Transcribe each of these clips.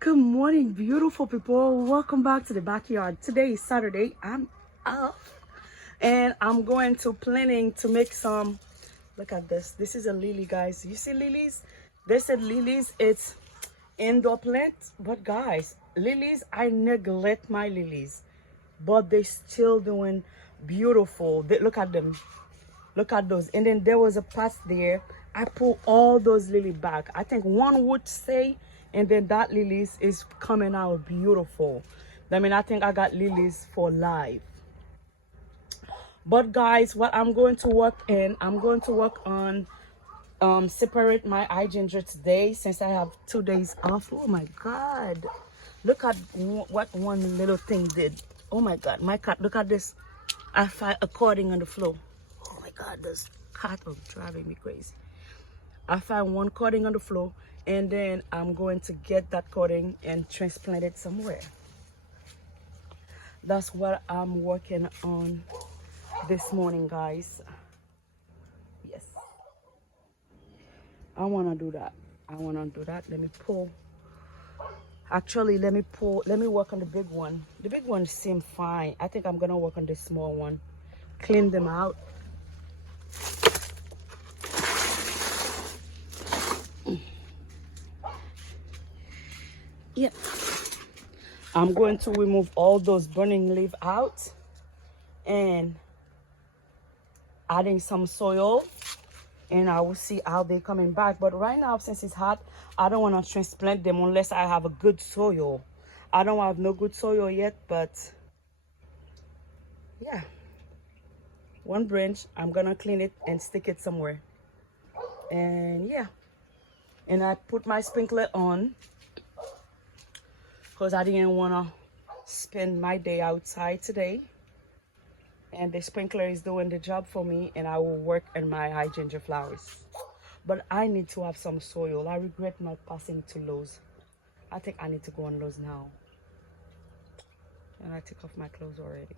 Good morning, beautiful people. Welcome back to the backyard. Today is Saturday. I'm off and I'm going to planning to make some. Look at this. This is a lily, guys. You see lilies? They said lilies, it's indoor plant. But guys, lilies, I neglect my lilies, but they still doing beautiful. Look at them. Look at those. And then there was a patch there. I pull all those lily back. I think one would stay, and then that lilies is coming out beautiful. I mean, I think I got lilies for life. But guys, what I'm going to work in, I'm going to work on separate my hydrangea today since I have 2 days off. Oh my God. Look at what one little thing did. Oh my God, my cat, look at this. I find a cording on the floor. Oh my God, this cat is driving me crazy. I found one cording on the floor, and then I'm going to get that cording and transplant it somewhere. That's what I'm working on this morning, guys. Yes, I want to do that. Let me pull. Actually, let me work on the big one. The big one seems fine. I think I'm gonna work on the small one, clean them out. Yeah, I'm going to remove all those burning leaves out and adding some soil, and I will see how they coming back. But right now, since it's hot, I don't want to transplant them unless I have a good soil. I don't have no good soil yet, but yeah, one branch, I'm gonna clean it and stick it somewhere. And yeah, and I put my sprinkler on because I didn't want to spend my day outside today, and the sprinkler is doing the job for me, and I will work on my hydrangea flowers. But I need to have some soil. I regret not passing to Lowe's. I think I need to go on Lowe's now. And I took off my clothes already.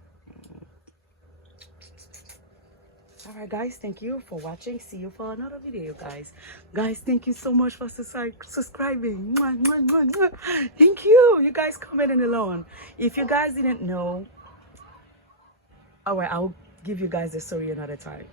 All right, guys, thank you for watching. See you for another video, guys. Guys, thank you so much for subscribing. Mwah, mwah, mwah, mwah. Thank you. You guys commenting alone. If you guys didn't know, all right, I'll give you guys the story another time.